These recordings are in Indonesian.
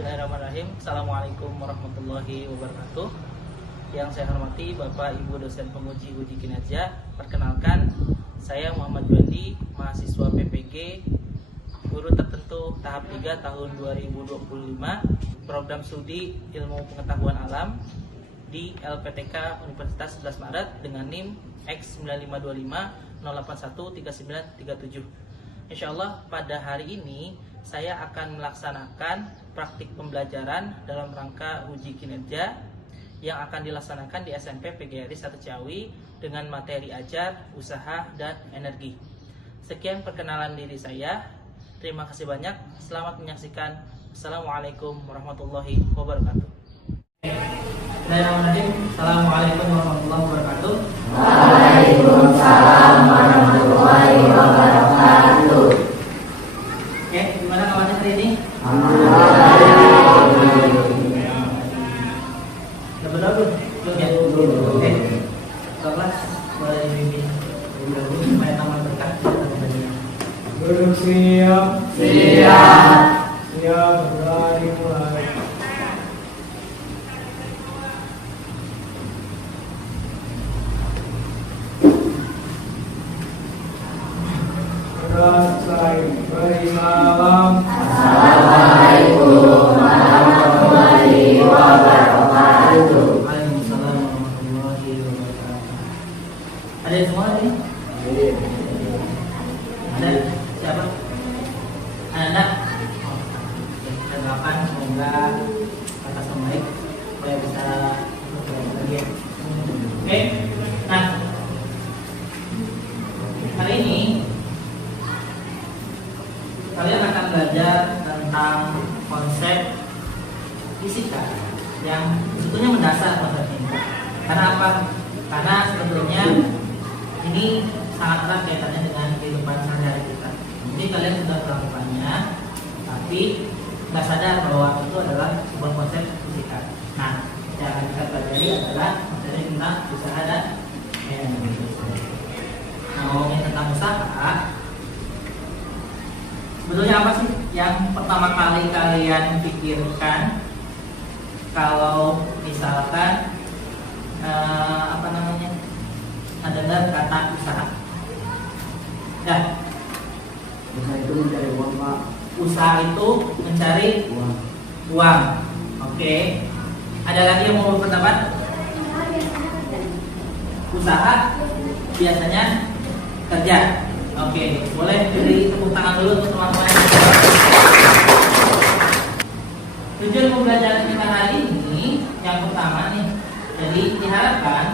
Bismillahirrahmanirrahim. Assalamualaikum warahmatullahi wabarakatuh. Yang saya hormati Bapak Ibu dosen penguji uji kinerja. Perkenalkan, saya Muhammad Juandi, mahasiswa PPG guru tertentu tahap 3 tahun 2025, program studi ilmu pengetahuan alam di LPTK Universitas 11 Maret dengan NIM X9525081397. Insyaallah pada hari ini saya akan melaksanakan praktik pembelajaran dalam rangka uji kinerja yang akan dilaksanakan di SMP PGRI 1 Ciawi dengan materi ajar, usaha, dan energi. Sekian perkenalan diri saya. Terima kasih banyak. Selamat menyaksikan. Assalamualaikum warahmatullahi wabarakatuh. Assalamualaikum warahmatullahi wabarakatuh. Waalaikumsalam warahmatullahi wabarakatuh. Oke, gimana kabarnya hari ini? Udah berdoa belum? Belum ya? Oke. Kelas boleh dibimbing supaya tamat berkah. Duduk siap. Siap. Siap, berlari mulai. Selesai beri malam. Assalamualaikum warahmatullahi wabarakatuh. Waalaikumsalam warahmatullahi wabarakatuh. Ada yang semua nih? Ada? Siapa? Ada? Tanggapan semoga atas baik supaya bisa belajar lagi ya. Oke. Nah, hari ini kalian akan belajar tentang konsep fisika yang sebetulnya mendasar konsepnya. Karena apa? Karena sebetulnya ini sangat erat kaitannya dengan kehidupan sehari-hari kita. Jadi kalian sudah melakukannya, tapi nggak sadar bahwa itu adalah sebuah konsep fisika. Nah, yang akan kita pelajari adalah materi tentang usaha dan energi. Nah, ngomongin tentang usaha, sebetulnya apa sih yang pertama kali kalian pikirkan kalau misalkan ada kata usaha? Dan Usaha itu mencari uang, Pak. usaha itu mencari uang. Oke. Ada lagi yang mau berpendapat? Usaha biasanya kerja. Oke, boleh beri tepuk tangan dulu untuk teman-teman. Tujuan pembelajaran kita hari ini yang pertama nih. Jadi diharapkan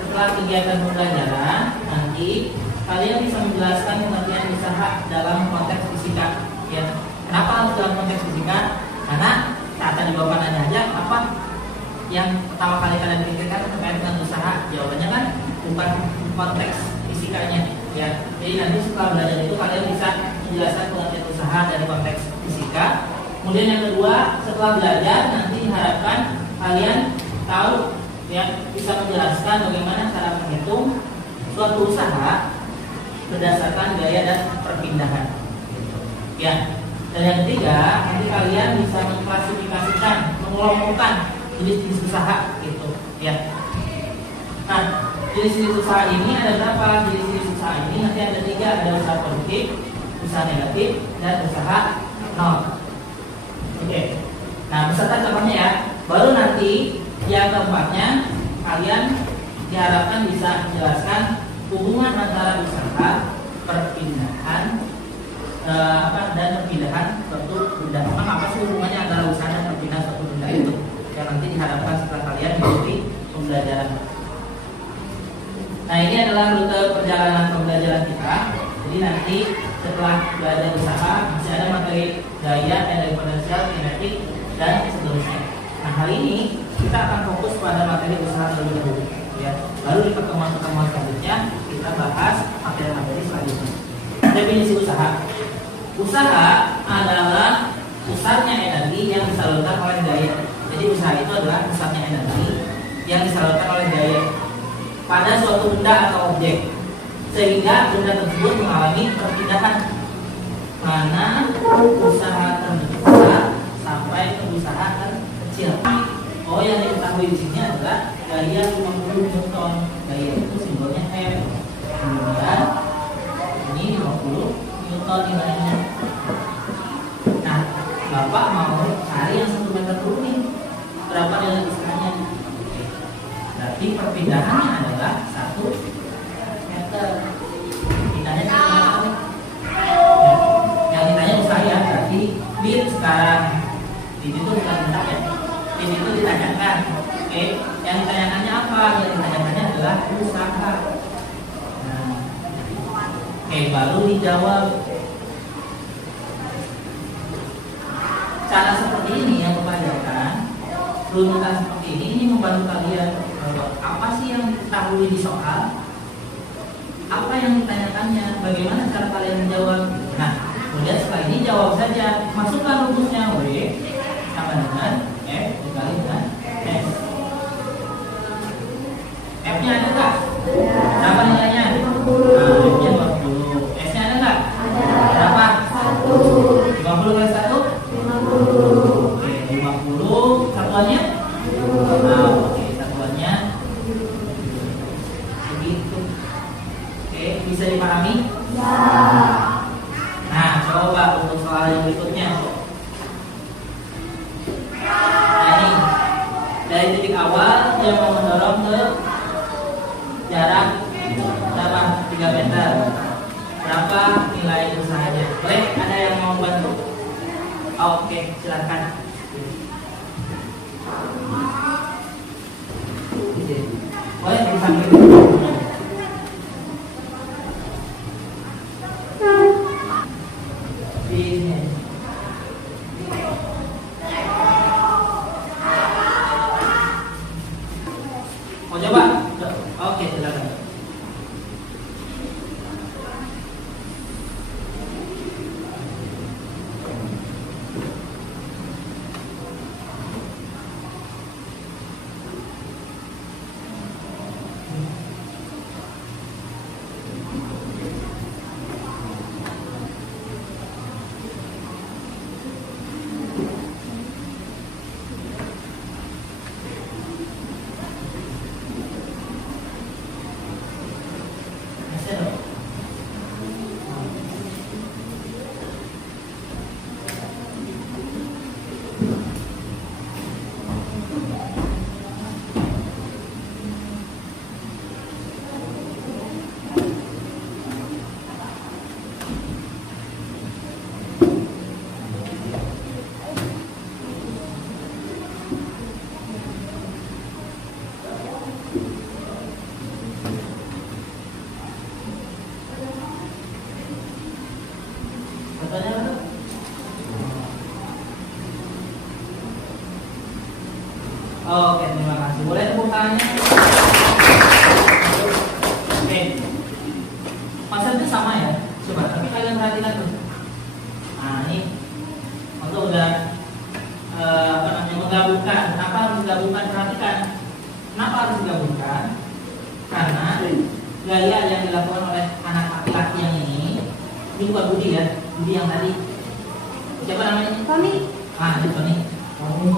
setelah kegiatan pembelajaran nanti kalian bisa menjelaskan pengertian usaha dalam konteks fisika. Ya, kenapa harus dalam konteks fisika? Karena saat tadi Bapak nanya aja apa yang pertama kali kalian pikirkan terkait dengan usaha, jawabannya kan bukan konteks fisikanya. Ya, jadi nanti setelah belajar itu kalian bisa menjelaskan pengertian usaha dari konteks fisika. Kemudian yang kedua, setelah belajar nanti diharapkan kalian tahu ya bisa menjelaskan bagaimana cara menghitung suatu usaha berdasarkan gaya dan perpindahan. Ya, dan yang ketiga nanti kalian bisa mengklasifikasikan, mengelompokkan jenis-jenis usaha gitu. Ya. Nah, jenis-jenis usaha ini ada berapa? Jenis-jenis usaha ini nanti ada 3, ada usaha positif, usaha negatif, dan usaha nol. Oke. Nah, beserta contohnya ya. Baru nanti yang keempatnya kalian diharapkan bisa menjelaskan hubungan antara usaha, perpindahan, dan perpindahan suatu benda. Memang apa sih hubungannya antara usaha dan perpindahan suatu benda itu? Yang nanti diharapkan setelah kalian mengikuti pembelajaran. Nah, ini adalah rute perjalanan pembelajaran kita. Jadi nanti setelah belajar usaha masih ada materi gaya, energi potensial, kinetik, dan seterusnya. Nah, hari ini kita akan fokus pada materi usaha terlebih dahulu. Ya. Lalu di pertemuan-pertemuan selanjutnya kita bahas materi-materi selanjutnya. Definisi usaha. Usaha adalah pusatnya energi yang disalurkan oleh daya. Jadi usaha itu adalah pusatnya energi yang disalurkan oleh daya pada suatu benda atau objek, sehingga benda tersebut mengalami perpindahan mana usaha terbesar sampai ke usaha yang diketahui di sini adalah gaya 50 Newton. Gaya itu simbolnya F. Kemudian ini 50 Newton nilainya. Nah, Bapak mau cari yang 1 meter dulu nih. Berapa nilai istilahnya? Berarti perpindahannya adalah 1 meter. Pindahnya 1 meter. Yang ditanya saya berarti bit sekarang. Bit itu bukan pindah ya. Bit itu ditanyakan. Oke, yang ditanyakannya apa? Yang ditanyakannya adalah usaha. Nah, oke, baru dijawab. Cara seperti ini yang Bapak ajarkan, runutan seperti ini membantu kalian apa sih yang diketahui di soal, apa yang ditanyakannya, bagaimana cara kalian menjawab. Nah, kemudian setelah ini jawab saja, masukkan rumusnya W sama dengan F dikali dengan S. F-nya ada nggak? Berapa nilainya? Nah, F-nya 20. S-nya ada nggak? Berapa? 50 kali 1? 50. Oke, 50 satuannya? Nah, oke, satuannya begitu. Oke, bisa dipahami? Ya. Nah, coba untuk soal yang berikutnya. Nah, ini dari titik awal dia mau mendorong ke jarak berapa? 3 meter. Berapa nilai usahanya? Boleh? Ada yang mau bantu? Oke, silakan. Boleh dipanggil. Ini. Mau coba? Oke, silakan. Oke, terima kasih. Boleh tepuk tangannya? Oke. Maksudnya sama ya? Coba, tapi kalian perhatikan tuh. Nah, ini untuk udah menggabungkan. Kenapa harus digabungkan? Perhatikan. Kenapa harus digabungkan? Karena gaya yang dilakukan oleh anak laki-laki yang ini bukan Budi ya, Budi yang tadi. Siapa namanya? Tony. Ah, ini Tony.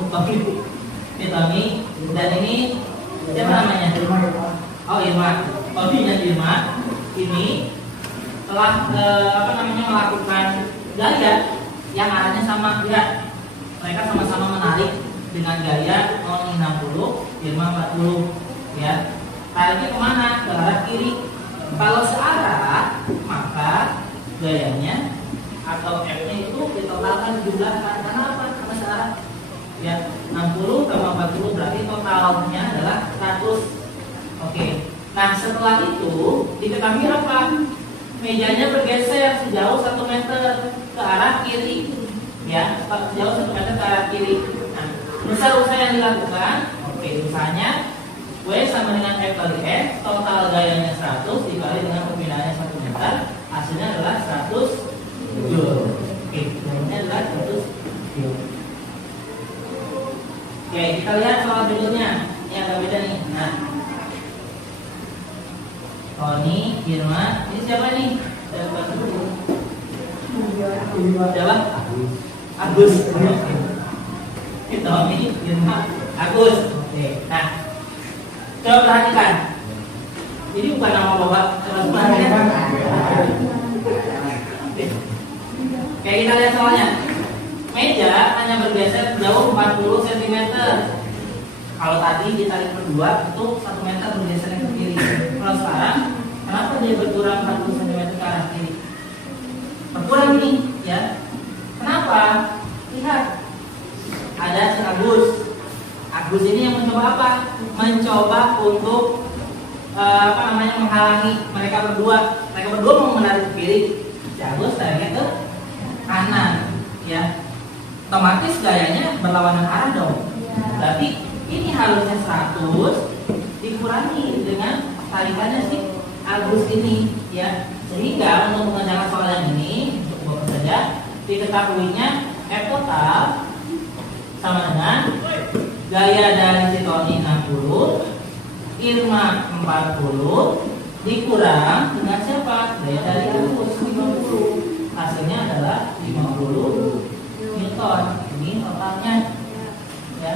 Tony. Ini Tony. Dan ini siapa namanya? Oh, Irma. Tony dan Irma ini telah melakukan gaya yang arahnya sama. Lihat, mereka sama-sama menarik dengan gaya Tony 60, Irma 40. Ya. Tariknya kemana? Ke arah kiri. Kalau searah, maka gayanya atau F-nya itu ditotalkan dijumlahkan. Karena apa? Karena searah. Ya, 60 tambah 40 berarti totalnya adalah 100. Oke. Nah, setelah itu diketahui apa? Mejanya bergeser sejauh 1 meter ke arah kiri. Ya, sejauh 1 meter ke arah kiri. Nah, besar usaha yang dilakukan. Oke, usahanya W sama dengan F kali S, total gayanya 100 dikali dengan perpindahannya 1 meter, hasilnya adalah 100 Joule. Oke, hasilnya adalah 100 Joule. Oke, kita lihat soal berikutnya. Ini agak beda nih. Nah, Tony, Irma, ini siapa nih? Siapa? Agus. Ini Tony, Irma, Agus. Oke. Nah, coba perhatikan. Ini bukan nama bapak. Coba perhatikan. Kayak kita lihat soalnya. Meja hanya bergeser jauh 40 cm. Kalau tadi ditarik berdua itu 1 meter bergeser ke kiri. Kalau sekarang, kenapa dia berkurang 40 cm ke arah kiri? Berkurang ini, ya. Kenapa? Lihat, ada si Agus. Agus ini yang mencoba apa? Mencoba untuk menghalangi mereka berdua. Mereka berdua mau menarik ke kiri, si Agus tariknya ke kanan, ya. Otomatis gayanya berlawanan arah dong. Berarti ini harusnya 100 dikurangi dengan tarikannya si Agus ini, ya. Sehingga untuk mengerjakan soal yang ini, untuk buat saja, diketahuinya F total sama dengan gaya dari si Tony 60, Irma 40 dikurang dengan siapa? Gaya dari Agus 50. Hasilnya adalah 50 Newton. Ini totalnya, ya.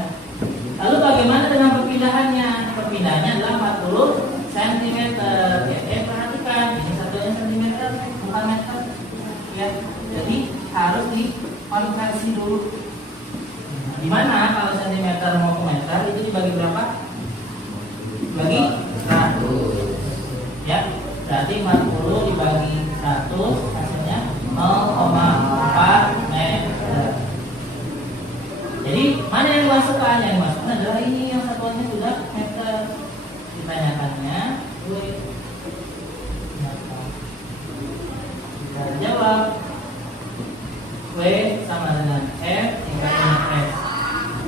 Lalu bagaimana dengan perpindahannya? Perpindahannya adalah 40 cm. Perhatikan, ini satunya cm, bukan meter, ya. Jadi harus dikonversi dulu. Di mana kalau cm mau ke meter itu dibagi berapa? Dibagi 100, ya. Berarti 40 dibagi 100 hasilnya 0,4 meter. Jadi mana yang dimasukkan? Yang dimasukkan adalah ini, yang satuannya sudah meter. Ditanyakannya, kita jawab W sama dengan F tingkatnya F.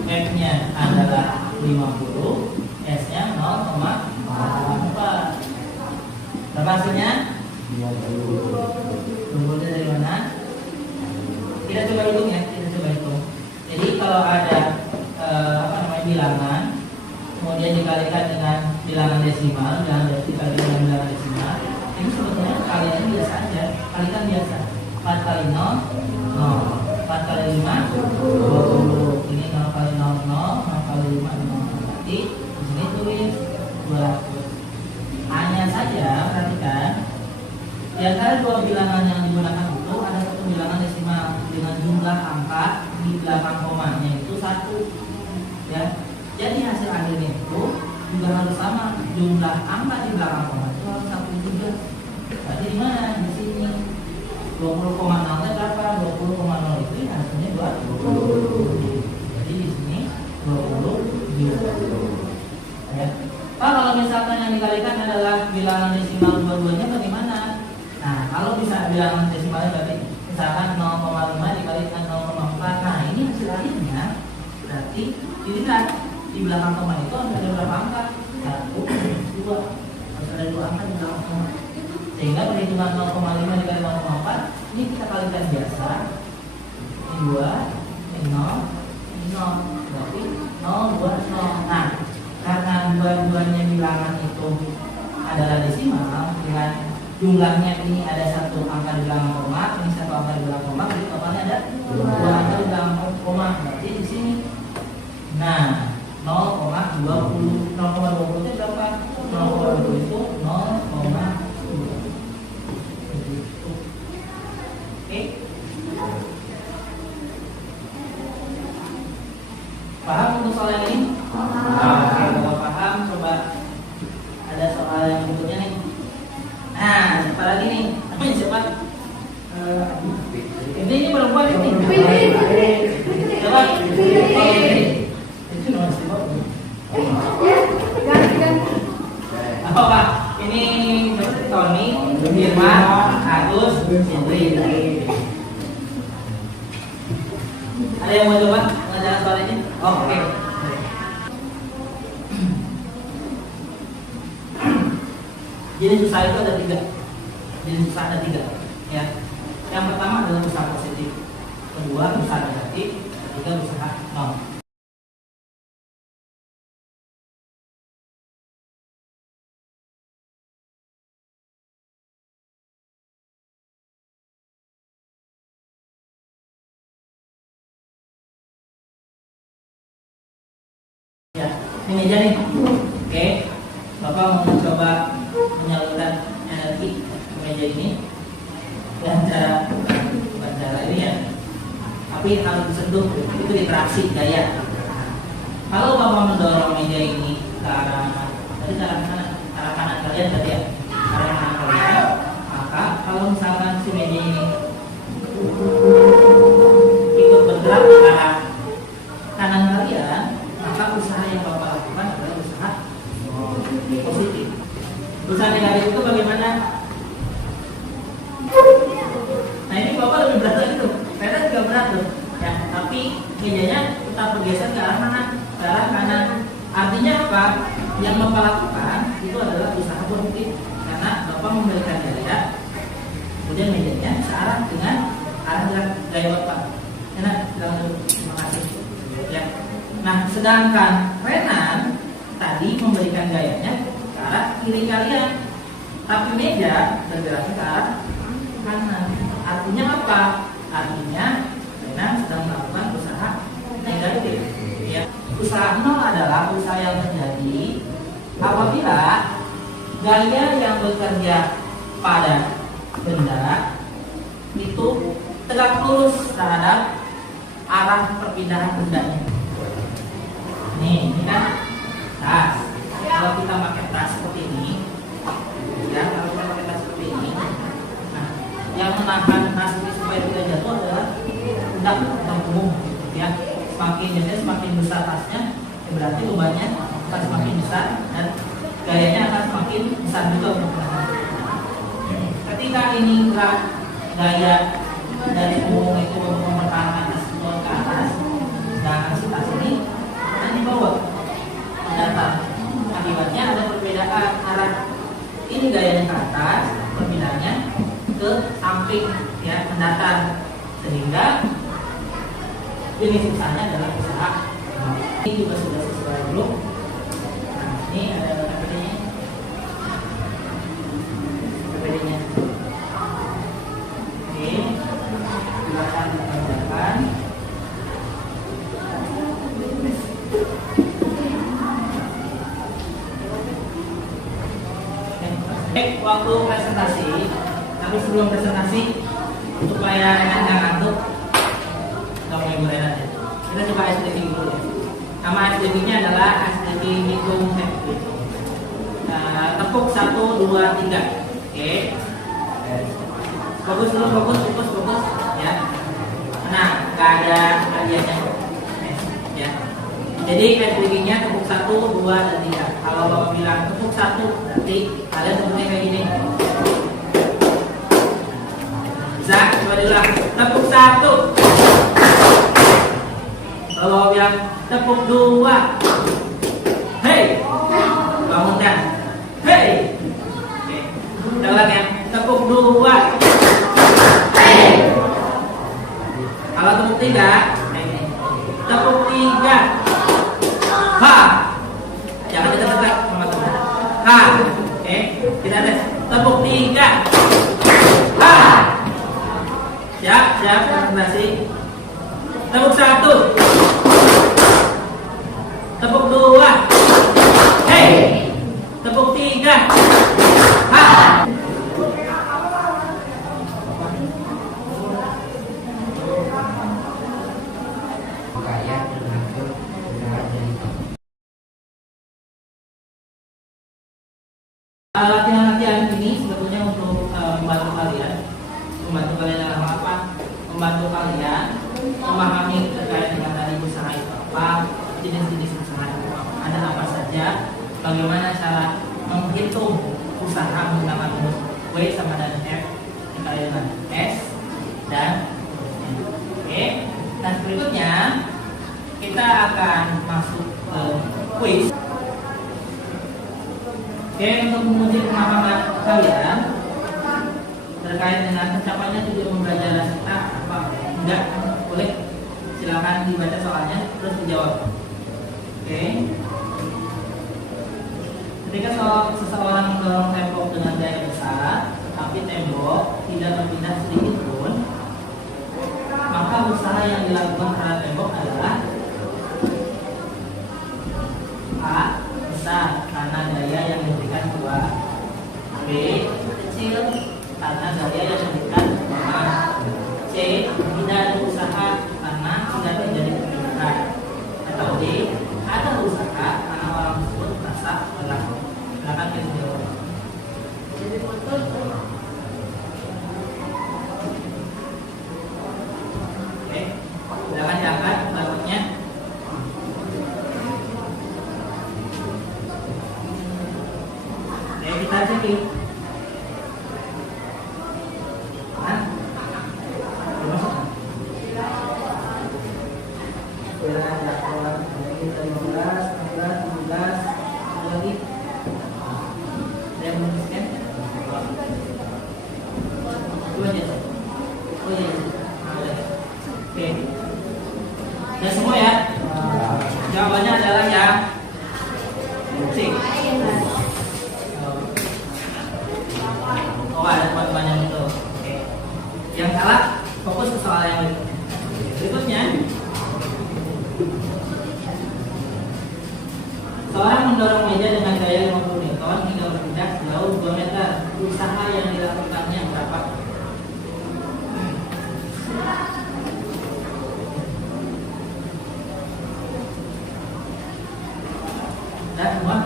F-nya adalah 50, S-nya 0,4. Berapa hasilnya? 20 dari mana? Kita coba hitung ya, kita coba hitung. Jadi kalau ada bilangan, kemudian dikalikan dengan bilangan desimal, dikalikan dengan bilangan desimal, ini sebetulnya kaliannya biasa aja, kalikan biasa. 4 kali 0, 0. 4 kali 5, 20. Ini 0 kali 0, 0. 0 kali 5, 0. Berarti di sini tulis 200. Hanya saja perhatikan, di antara dua bilangan yang digunakan itu ada satu bilangan desimal dengan jumlah angka di belakang komanya itu 1, ya. Jadi hasil akhirnya itu juga harus sama, jumlah angka di belakang koma itu harus 1 juga. Berarti di mana? Di sini 20,0 nya berapa? 20,0 itu hasilnya 20. Jadi di sini 20 juga. Ya. Kalau misalkan yang dikalikan adalah bilangan desimal dua-duanya bagaimana? Nah, kalau bisa bilangan desimalnya berarti misalkan 0,5 dikalikan 0,4. Nah, ini hasil akhirnya berarti dilihat di belakang koma itu harus ada berapa angka? 1, 2. Harus ada 2 angka di belakang koma. Sehingga perhitungan 0,5 dikali 0,4 ini kita kalikan biasa. Ini 2, ini 0, ini 0. Berarti 0, 2, 0. Nah, karena dua-duanya bilangan itu adalah desimal, dengan jumlahnya ini ada 1 angka di belakang koma, ini 1 angka di belakang koma, jadi totalnya ada 2 angka di belakang koma. Berarti di sini, nah 0,20 itu berapa? 0,20 itu 0,2. Oke. Paham untuk soal yang ini? Oke, kalau paham coba ada soal yang berikutnya nih. Nah, siapa lagi nih? Apa yang siapa? Ini perempuan ini. Siapa? Itu nomor siapa? Apa Pak? Ini Tony, Irma, Agus, Indri. Ada yang mau coba mengajarkan soal ini? Oke. Jadi susah itu ada 3. Jadi susah ada 3, ya. Yang pertama adalah usaha positif, kedua usaha negatif, ketiga usaha nol. Ya, ini meja nih. Oke, Bapak mau mencoba menyalurkan energi ke meja ini dengan bukan cara ini ya, tapi harus disentuh, itu interaksi gaya. Kalau Bapak mendorong meja ini ke arah tadi ke arah kanan kalian tadi ya, arah kanan kalian, maka kalau misalkan si meja ini ikut bergerak ke arah kanan kalian, maka usaha yang Bapak lakukan adalah usaha positif. Usaha negatif itu bagaimana? Nah ini Bapak lebih berat lagi tuh, saya juga berat tuh ya, tapi mejanya kita bergeser ke arah mana? Ke arah kanan. Artinya apa? Yang Bapak lakukan itu adalah usaha positif, karena Bapak memberikan gaya, kemudian mejanya searah dengan arah gaya Bapak. Enak, terima kasih ya. Nah, sedangkan Renan tadi memberikan gayanya ke arah kiri kalian, tapi meja bergerak ke arah kanan. Artinya apa? Artinya Renan sedang melakukan usaha negatif. Ya. Usaha nol adalah usaha yang terjadi apabila gaya yang bekerja pada benda itu tegak lurus terhadap arah perpindahan bendanya. Ini kan tas. Kalau kita pakai tas seperti ini, ya, kalau kita pakai tas seperti ini, nah, yang menahan tas ini supaya tidak jatuh adalah pundak atau punggung, ya. Semakin besar tasnya, ya berarti bebannya akan semakin besar dan gayanya akan semakin besar juga untuk menahan. Ketika ini gaya dari punggung itu untuk mempertahankan tas itu ke atas, sedangkan si tas ini akan dibawa ke datar. Akibatnya ada perbedaan arah. Ini gayanya ke atas, perpindahannya ke samping, ya, mendatar, sehingga jenis usahanya adalah usaha. Ini juga sudah sesuai belum? Nah, ini ada KPD-nya. KPD-nya. Oke, silakan dikerjakan. Waktu presentasi, tapi sebelum presentasi, supaya Renan nggak ngantuk, kamu ibu Renan ya. Kita coba SDK dulu ya. Nama SDK-nya adalah SDK Hitung Teknik. Tepuk 1, 2, 3. Oke. Fokus dulu, fokus ya. Nah, nggak ada hadiahnya. Ya. Jadi SDK-nya tepuk 1, 2, dan 3. Kalau Bapak bilang tepuk 1, berarti kalian tepuknya kayak gini. Bisa? Coba diulang. Tepuk 1. Kalau Bapak bilang tepuk 2. Hei, bangunkan. Hei. Oke. Kita ulang ya. Tepuk 2. Hei. Kalau tepuk 3, tepuk 3. Ha. Jangan dekat-dekat sama teman. Ha. Oke, kita tes. Tepuk 3. Ha. Siap, konsentrasi. Tepuk 1. Tepuk 2. Hei. Tepuk 3. Ha. Latihan-latihan ini sebetulnya untuk membantu kalian dalam apa? Membantu kalian memahami terkait dengan tadi usaha itu apa, jenis-jenis usaha itu ada apa saja, bagaimana cara menghitung usaha menggunakan rumus W sama dengan F dikali dengan S dan oke. Nah berikutnya kita akan masuk ke quiz. Oke, untuk menguji pemahaman kalian terkait dengan pencapaiannya tujuan pembelajaran kita apa enggak, boleh silakan dibaca soalnya terus dijawab. Oke. Ketika seseorang mendorong tembok dengan gaya besar, tetapi tembok tidak berpindah sedikit pun, maka usaha yang dilakukan terhadap tembok adalah karena daya yang diberikan kuat. B. Kecil karena daya yang diberikan lemah. C. Tidak ada usaha karena tidak terjadi perpindahan. Atau D. Ada usaha karena orang tersebut merasa lelah. Silakan kita jawab. Oke, silakan diangkat barcode-nya. Oke, kita cek. Ya semua ya. Jawabannya adalah yang C. Oh, ada teman-teman yang itu. Oke. Yang salah fokus ke soal yang berikutnya. Seorang mendorong meja dengan gaya 50 Newton hingga berpindah sejauh 2 meter. Usaha yang dilakukannya berapa? Sudah semua?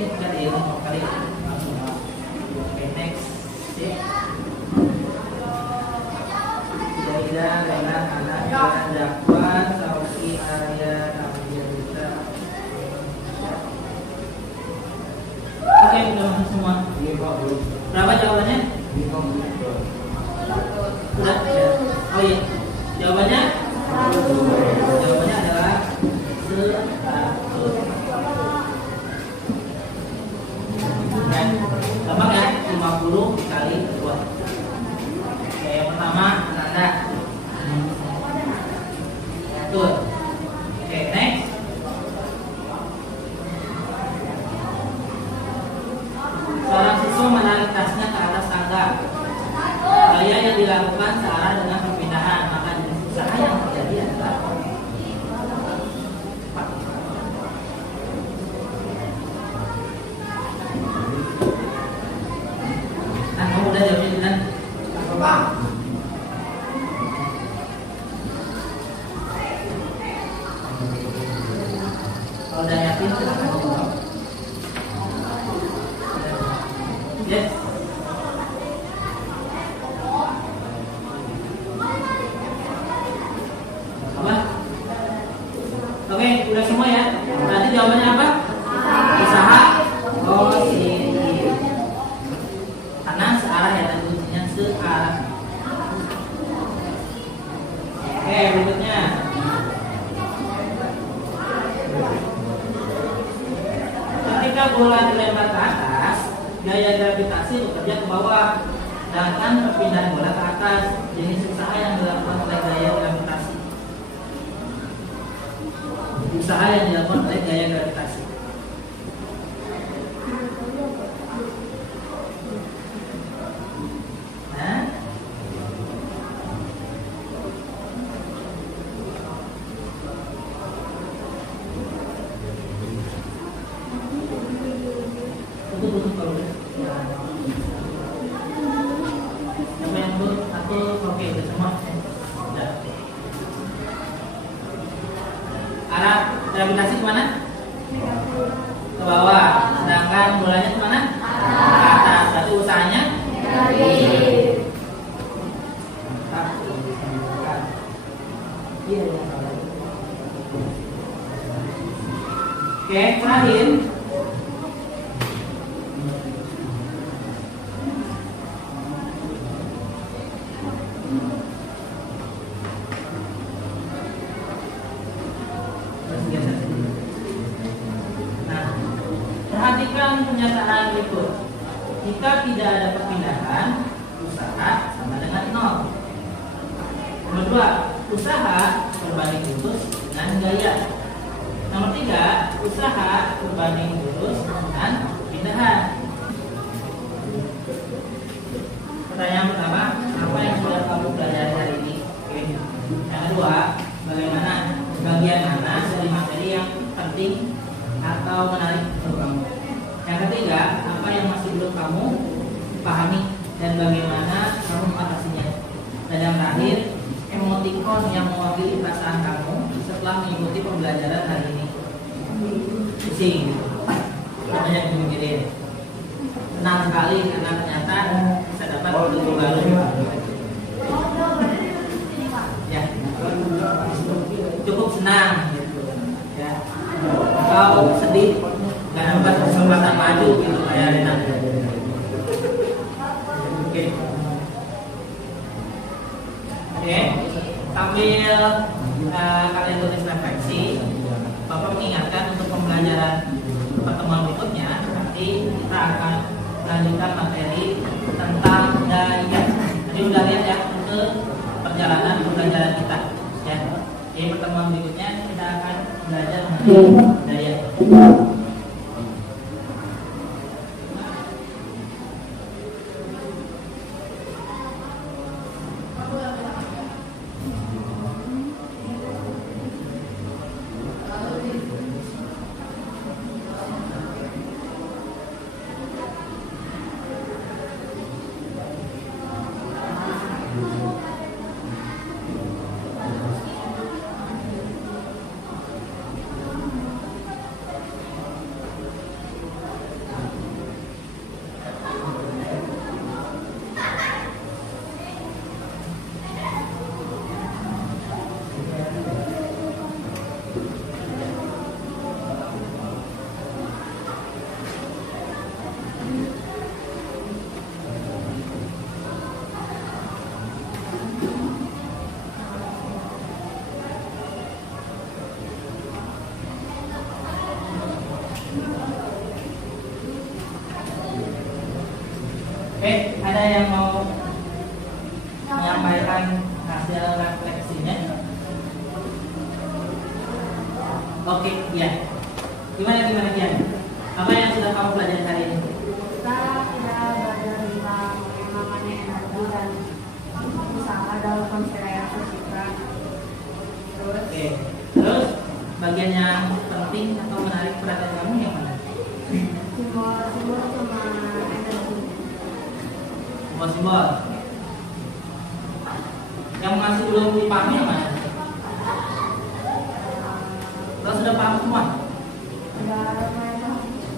Ini kali ya, kali langsung. Oke, next. Tidak dengan anak dan dakwah Saudi Arabia Amerika. Oke, udah masuk semua. Berapa jawabannya? Sudah? Ya. Oh iya. Jawabannya? Jawabannya adalah 100. Dan gampang ya, 50 kali 2. Oke, yang pertama Anda. Betul. Oke, next. Seorang siswa menarik tasnya ke atas tangga. Gaya yang dilakukan searah dengan perpindahan, maka jenis usaha yang terjadi adalah kamu udah jawabnya dengan apa? Kalau udah yakin silakan jawab. Yes. Apa? Oke, udah semua ya. Berarti jawabannya apa? Usaha. Oh, ini. Karena searah ya, tadi kuncinya searah. Oke, berikutnya. Ketika bola dilempar ke atas, gaya gravitasi bekerja ke bawah. Sedangkan perpindahan bola ke atas, jenis usaha yang dilakukan oleh gaya gravitasi. Usaha yang dilakukan oleh gaya gravitasi. Nah, tutup kalau udah. Siapa yang tutup? Aku oke, udah semua. Udah. Arah gravitasi kemana? Ke bawah. Sedangkan bolanya kemana? Ke atas. Berarti usahanya? Oke, terakhir. Nah, perhatikan pernyataan berikut. Jika tidak ada perpindahan, usaha sama dengan 0. Nomor 2, usaha berbanding lurus dengan gaya. Nomor 3, usaha berbanding lurus dengan pindahan. Pertanyaan pertama, apa yang sudah kamu pelajari hari ini? Oke. Yang kedua, bagaimana atau menarik untuk kamu. Yang ketiga, apa yang masih belum kamu pahami dan bagaimana kamu mengatasinya. Dan yang terakhir, emotikon yang mewakili perasaan kamu setelah mengikuti pembelajaran hari ini. Pusing, banyak dimikirin. Senang sekali karena ternyata bisa dapat ilmu baru. Ya, cukup senang gitu. Ya, atau sedih dan dapat kesempatan maju gitu kayak Rena. Oke, sambil kalian tulis refleksi, Bapak mengingatkan untuk pembelajaran pertemuan berikutnya nanti kita akan melanjutkan materi tentang daya. Jadi udah lihat ya ke perjalanan pembelajaran kita ya. Di pertemuan berikutnya kita akan belajar mengenai daya. Oke, ada yang mau menyampaikan hasil refleksinya? Oke, ya. Gimana Kian? Apa yang sudah kamu pelajari hari ini? Kita belajar tentang pengembangan energi dan usaha dalam konservasi juga. Oke. Terus bagian yang penting atau menarik perhatian kamu yang mana? Simbol-simbol sama energi. Simbol. Yang masih belum dipahami yang mana? Kalau sudah paham semua?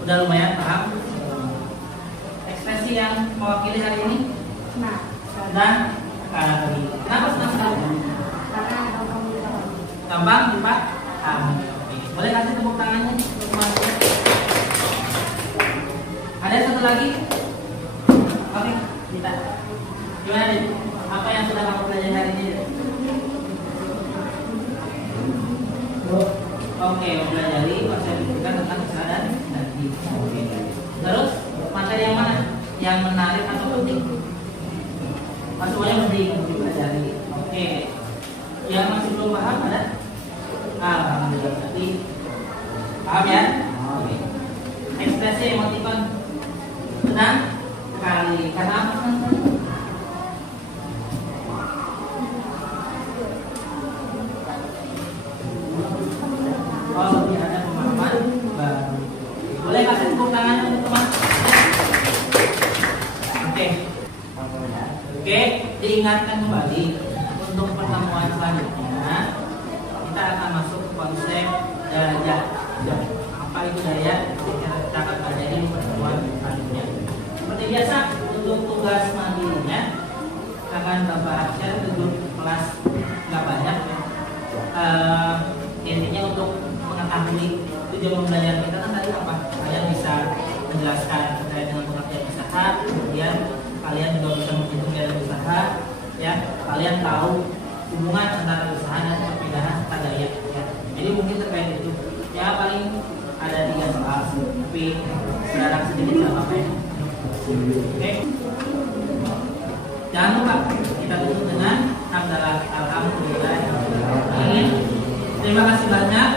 Udah lumayan paham. Ekspresi yang mewakili hari ini? Nah, Dan tadi. Kenapa senang sekali? karena gampang dipahami. Gampang dipahami. Boleh kasih tepuk tangannya untuk semuanya? Ada satu lagi? Oke, kita. Gimana nih? Apa yang sudah kamu pelajari hari ini? Oke, mempelajari konsep pendidikan tentang usaha dan energi. Oke. Terus materi yang mana? Yang menarik atau penting? Semuanya penting dipelajari. Oke. Yang masih belum paham ada? Alhamdulillah. Berarti paham ya? Oke. Ekspresi emotikon senang sekali. Karena apa? Oh, lebih ada pemahaman baru. Boleh kasih tepuk tangan untuk teman? Oke. Oke, diingatkan kembali untuk pertemuan selanjutnya kita akan masuk ke konsep daya. Apa itu daya? Kita akan pelajari di pertemuan selanjutnya. Seperti biasa, untuk tugas mandirinya akan Bapak share ke grup kelas, nggak banyak. Intinya untuk mengetahui tujuan pembelajaran kita kan tadi apa? Kalian bisa menjelaskan terkait dengan pengertian usaha, kemudian kalian juga bisa menghitung biaya usaha, ya. Kalian tahu hubungan antara usaha dan perpindahan serta daya, ya. Jadi mungkin terkait itu, ya paling ada 3 soal, tapi sekarang sedikit nggak apa-apa ya. Oke. Jangan lupa kita tutup dengan hamdalah alhamdulillah. Terima kasih banyak.